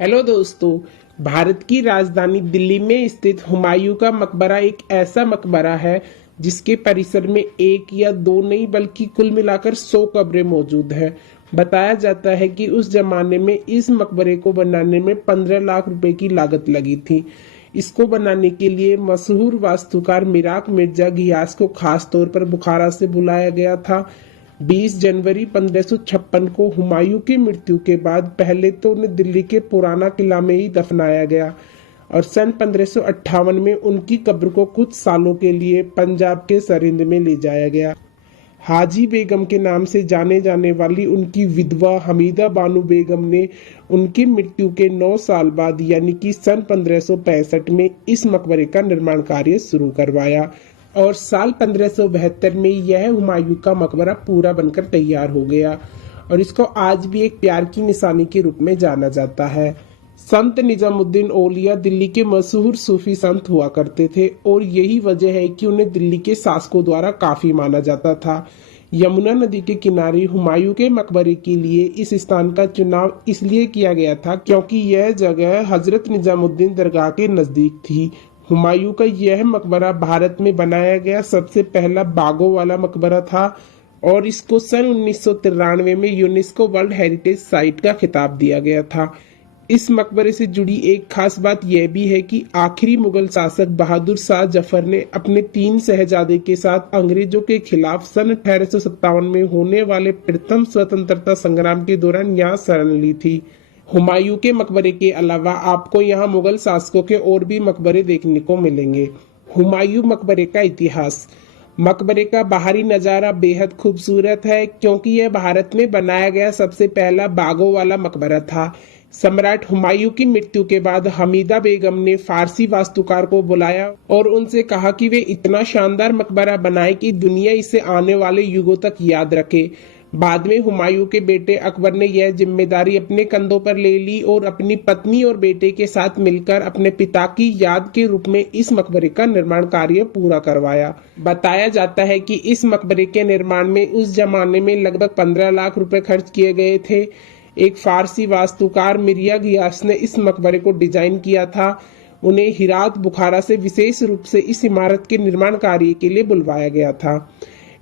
Hello दोस्तों। भारत की राजधानी दिल्ली में स्थित हुमायूं का मकबरा एक ऐसा मकबरा है जिसके परिसर में एक या दो नहीं बल्कि कुल मिलाकर 100 कब्रें मौजूद हैं। बताया जाता है कि उस जमाने में इस मकबरे को बनाने में 15 लाख रुपए की लागत लगी थी। इसको बनाने के लिए मशहूर वास्तुकार मिराक मिर्जा घियास को खास तौर पर बुखारा से बुलाया गया था। 20 जनवरी 1556 को हुमायूं की मृत्यु के बाद पहले तो उन्हें दिल्ली के पुराना किला में ही दफनाया गया और सन 1558 में उनकी कब्र को कुछ सालों के लिए पंजाब के सरिंद में ले जाया गया। हाजी बेगम के नाम से जाने जाने वाली उनकी विधवा हमीदा बानो बेगम ने उनकी मृत्यु के 9 साल बाद यानी कि सन 1565 में इस मकबरे का निर्माण कार्य शुरू करवाया और साल 1572 में यह हुमायूं का मकबरा पूरा बनकर तैयार हो गया और इसको आज भी एक प्यार की निशानी के रूप में जाना जाता है। संत निजामुद्दीन औलिया दिल्ली के मशहूर सूफी संत हुआ करते थे और यही वजह है कि उन्हें दिल्ली के शासकों द्वारा काफी माना जाता था। यमुना नदी के किनारे हुमायूं के मकबरे के लिए इस स्थान का चुनाव इसलिए किया गया था क्योंकि यह जगह हजरत निजामुद्दीन दरगाह के नजदीक थी। हुमायूं का यह मकबरा भारत में बनाया गया सबसे पहला बागों वाला मकबरा था और इसको सन 1993 में यूनेस्को वर्ल्ड हेरिटेज साइट का खिताब दिया गया था। इस मकबरे से जुड़ी एक खास बात यह भी है कि आखिरी मुगल शासक बहादुर शाह जफर ने अपने 3 शहजादे के साथ अंग्रेजों के खिलाफ सन 1857 में होने वाले प्रथम स्वतंत्रता संग्राम के दौरान यहाँ शरण ली थी। हुमायूं के मकबरे के अलावा आपको यहाँ मुगल शासकों के और भी मकबरे देखने को मिलेंगे। हुमायूं मकबरे का इतिहास। मकबरे का बाहरी नजारा बेहद खूबसूरत है क्योंकि यह भारत में बनाया गया सबसे पहला बागों वाला मकबरा था। सम्राट हुमायूं की मृत्यु के बाद हमीदा बेगम ने फारसी वास्तुकार को बुलाया और उनसे कहा कि वे इतना शानदार मकबरा बनाए कि दुनिया इसे आने वाले युगों तक याद रखे। बाद में हुमायूं के बेटे अकबर ने यह जिम्मेदारी अपने कंधों पर ले ली और अपनी पत्नी और बेटे के साथ मिलकर अपने पिता की याद के रूप में इस मकबरे का निर्माण कार्य पूरा करवाया। बताया जाता है कि इस मकबरे के निर्माण में उस जमाने में लगभग 15 लाख रुपए खर्च किए गए थे। एक फारसी वास्तुकार मिर्जा घियास ने इस मकबरे को डिजाइन किया था। उन्हें हिरात बुखारा से विशेष रूप से इस इमारत के निर्माण कार्य के लिए बुलवाया गया था।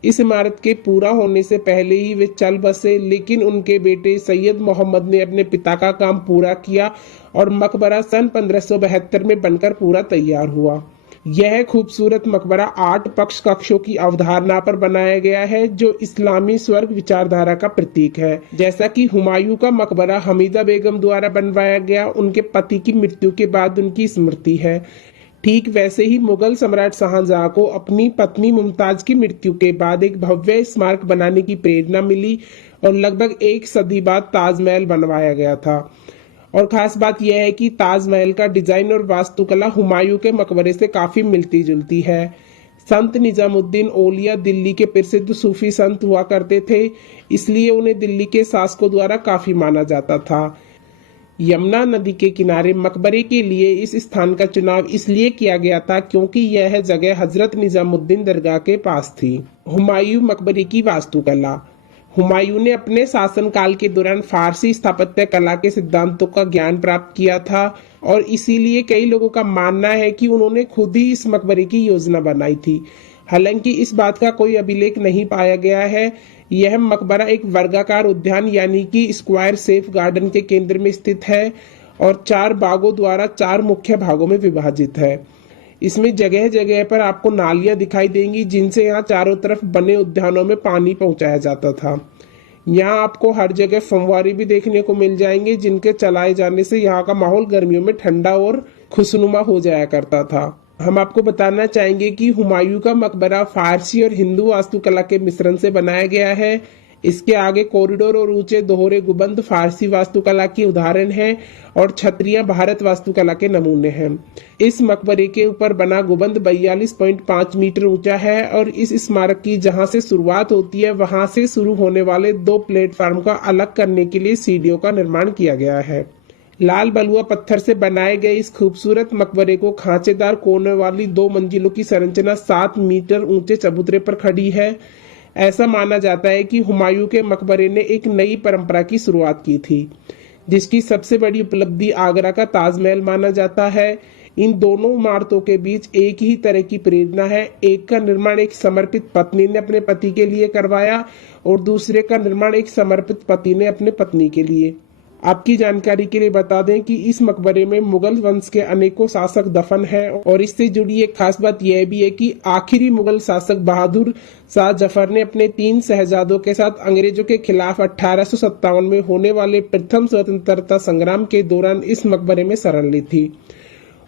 इस इमारत के पूरा होने से पहले ही वे चल बसे, लेकिन उनके बेटे सैयद मोहम्मद ने अपने पिता का काम पूरा किया और मकबरा सन 1572 में बनकर पूरा तैयार हुआ। यह खूबसूरत मकबरा 8 पक्ष कक्षों की अवधारणा पर बनाया गया है जो इस्लामी स्वर्ग विचारधारा का प्रतीक है। जैसा कि हुमायूं का मकबरा हमीदा बेगम द्वारा बनवाया गया उनके पति की मृत्यु के बाद उनकी स्मृति है, ठीक वैसे ही मुगल सम्राट शाहजहां को अपनी पत्नी मुमताज की मृत्यु के बाद एक भव्य स्मारक बनाने की प्रेरणा मिली और लगभग 1 सदी बाद ताजमहल बनवाया गया था। और खास बात यह है कि ताजमहल का डिजाइन और वास्तुकला हुमायूं के मकबरे से काफी मिलती जुलती है। संत निजामुद्दीन औलिया दिल्ली के प्रसिद्ध सूफी संत हुआ करते थे, इसलिए उन्हें दिल्ली के शासकों द्वारा काफी माना जाता था। यमुना नदी के किनारे मकबरे के लिए इस स्थान का चुनाव इसलिए किया गया था क्योंकि यह जगह हजरत निजामुद्दीन दरगाह के पास थी। हुमायूं मकबरे की वास्तुकला। हुमायूं ने अपने शासनकाल के दौरान फारसी स्थापत्य कला के सिद्धांतों का ज्ञान प्राप्त किया था और इसीलिए कई लोगों का मानना है कि उन्होंने खुद ही इस मकबरे की योजना बनाई थी। हालांकि इस बात का कोई अभिलेख नहीं पाया गया है। यह मकबरा एक वर्गाकार उद्यान यानी कि स्क्वायर शेप गार्डन के केंद्र में स्थित है और 4 बागों द्वारा 4 मुख्य भागों में विभाजित है। इसमें जगह जगह पर आपको नालियां दिखाई देंगी जिनसे यहाँ चारों तरफ बने उद्यानों में पानी पहुंचाया जाता था। यहाँ आपको हर जगह फव्वारे भी देखने को मिल जाएंगे जिनके चलाए जाने से यहाँ का माहौल गर्मियों में ठंडा और खुशनुमा हो जाया करता था। हम आपको बताना चाहेंगे कि हुमायूं का मकबरा फारसी और हिंदू वास्तुकला के मिश्रण से बनाया गया है। इसके आगे कॉरिडोर और ऊंचे दोहरे गुंबद फारसी वास्तुकला की उदाहरण है और छतरियां भारत वास्तुकला के नमूने हैं। इस मकबरे के ऊपर बना गुंबद 42.5 मीटर ऊंचा है और इस स्मारक की जहां से शुरुआत होती है वहां से शुरू होने वाले 2 प्लेटफार्म का अलग करने के लिए सीढ़ियों का निर्माण किया गया है। लाल बलुआ पत्थर से बनाए गए इस खूबसूरत मकबरे को खांचेदार कोने वाली 2 मंजिलों की संरचना 7 मीटर ऊंचे चबूतरे पर खड़ी है। ऐसा माना जाता है कि हुमायूं के मकबरे ने एक नई परंपरा की शुरुआत की थी। जिसकी सबसे बड़ी उपलब्धि आगरा का ताजमहल माना जाता है। इन दोनों इमारतों के बीच एक ही तरह की प्रेरणा है। एक का निर्माण एक समर्पित पत्नी ने अपने पति के लिए करवाया और दूसरे का निर्माण एक समर्पित पति ने अपने पत्नी के लिए। आपकी जानकारी के लिए बता दें कि इस मकबरे में मुगल वंश के अनेकों शासक दफन हैं और इससे जुड़ी एक खास बात यह भी है कि आखिरी मुगल शासक बहादुर शाह जफर ने अपने 3 शहजादों के साथ अंग्रेजों के खिलाफ 1857 में होने वाले प्रथम स्वतंत्रता संग्राम के दौरान इस मकबरे में शरण ली थी।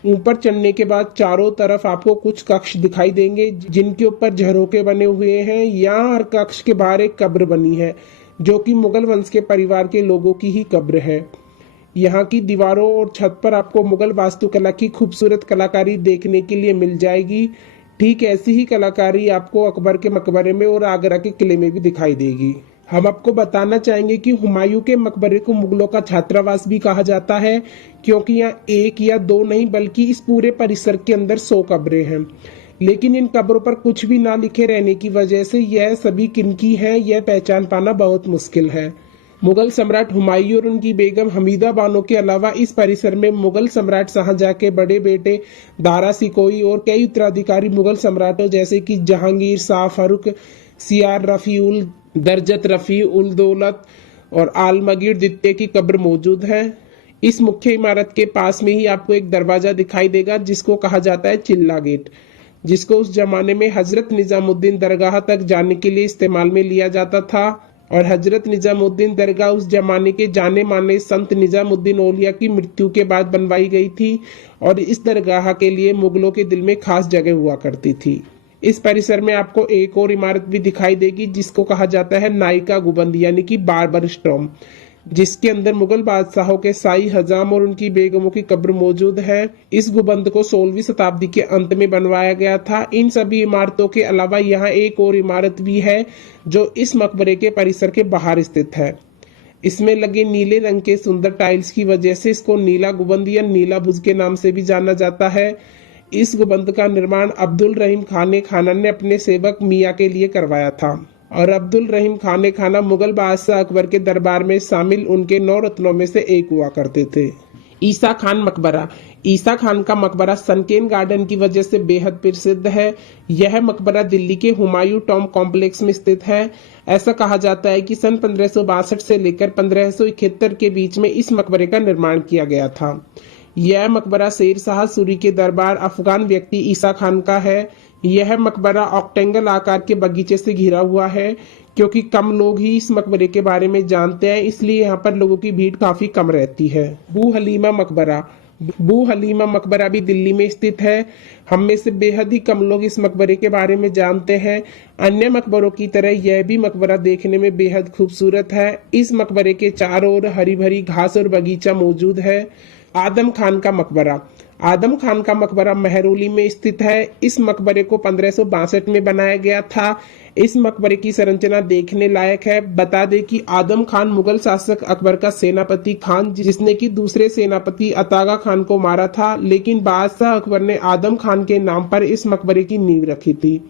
ऊपर चढ़ने के बाद चारों तरफ आपको कुछ कक्ष दिखाई देंगे जिनके ऊपर झरोके बने हुए हैं। यहाँ हर कक्ष के बाहर एक कब्र बनी है जो कि मुगल वंश के परिवार के लोगों की ही कब्र है। यहाँ की दीवारों और छत पर आपको मुगल वास्तुकला की खूबसूरत कलाकारी देखने के लिए मिल जाएगी। ठीक ऐसी ही कलाकारी आपको अकबर के मकबरे में और आगरा के किले में भी दिखाई देगी। हम आपको बताना चाहेंगे कि हुमायूं के मकबरे को मुगलों का छात्रावास भी कहा जाता है, क्योंकि यहाँ 1 या 2 नहीं बल्कि इस पूरे परिसर के अंदर 100 कब्रें हैं। लेकिन इन कब्रों पर कुछ भी ना लिखे रहने की वजह से यह सभी किनकी हैं यह पहचान पाना बहुत मुश्किल है। मुगल सम्राट हुमायूं और उनकी बेगम हमीदा बानो के अलावा इस परिसर में मुगल सम्राट शाहजहां के बड़े बेटे दारा सिकोई और कई उत्तराधिकारी मुगल सम्राटों जैसे कि जहांगीर, शाह फरूख, सियार रफी उल दरजत, रफी उल दौलत और आलमगीर द्वितीय की कब्र मौजूद है। इस मुख्य इमारत के पास में ही आपको एक दरवाजा दिखाई देगा जिसको कहा जाता है चिल्ला गेट, जिसको उस जमाने में हजरत निजामुद्दीन दरगाह तक जाने के लिए इस्तेमाल में लिया जाता था। और हजरत निजामुद्दीन दरगाह उस जमाने के जाने माने संत निजामुद्दीन औलिया की मृत्यु के बाद बनवाई गई थी और इस दरगाह के लिए मुगलों के दिल में खास जगह हुआ करती थी। इस परिसर में आपको एक और इमारत भी दिखाई देगी जिसको कहा जाता है नायिका गुबंद यानी कि बार्बर स्टॉम, जिसके अंदर मुगल बादशाहों के शाही हजाम और उनकी बेगमों की कब्र मौजूद है। इस गुबंद को 16वीं शताब्दी के अंत में बनवाया गया था। इन सभी इमारतों के अलावा यहाँ एक और इमारत भी है जो इस मकबरे के परिसर के बाहर स्थित है। इसमें लगे नीले रंग के सुंदर टाइल्स की वजह से इसको नीला गुबंद या नीला भुज के नाम से भी जाना जाता है। इस गुबंद का निर्माण अब्दुल रहीम खान खाना ने अपने सेवक मियाँ के लिए करवाया था और अब्दुल रहीम खान खाना मुगल बादशाह अकबर के दरबार में शामिल उनके 9 रत्नों में से एक हुआ करते थे। ईसा खान मकबरा। ईसा खान का मकबरा सनकेन गार्डन की वजह से बेहद प्रसिद्ध है। यह मकबरा दिल्ली के हुमायूं टॉम कॉम्प्लेक्स में स्थित है। ऐसा कहा जाता है कि सन 1562 से लेकर 1571 के बीच में इस मकबरे का निर्माण किया गया था। यह मकबरा शेर शाह सूरी के दरबार अफगान व्यक्ति ईसा खान का है। यह मकबरा ऑक्टेंगल आकार के बगीचे से घिरा हुआ है। क्योंकि कम लोग ही इस मकबरे के बारे में जानते हैं, इसलिए यहाँ पर लोगों की भीड़ काफी कम रहती है। बू हलीमा मकबरा। बू हलीमा मकबरा भी दिल्ली में स्थित है। हम में से बेहद ही कम लोग इस मकबरे के बारे में जानते हैं। अन्य मकबरों की तरह यह भी मकबरा देखने में बेहद खूबसूरत है। इस मकबरे के चारों ओर हरी भरी घास और बगीचा मौजूद है। आदम खान का मकबरा। आदम खान का मकबरा मेहरौली में स्थित है। इस मकबरे को 1562 में बनाया गया था। इस मकबरे की संरचना देखने लायक है। बता दें कि आदम खान मुगल शासक अकबर का सेनापति खान जिसने कि दूसरे सेनापति अतागा खान को मारा था, लेकिन बादशाह अकबर ने आदम खान के नाम पर इस मकबरे की नींव रखी थी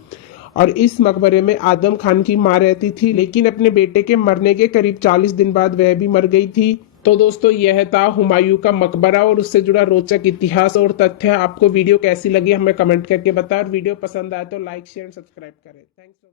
और इस मकबरे में आदम खान की मां रहती थी, लेकिन अपने बेटे के मरने के करीब 40 दिन बाद वह भी मर गई थी। तो दोस्तों यह था हुमायूं का मकबरा और उससे जुड़ा रोचक इतिहास और तथ्य। आपको वीडियो कैसी लगी हमें कमेंट करके बताएं और वीडियो पसंद आए तो लाइक शेयर सब्सक्राइब करें। थैंक्स।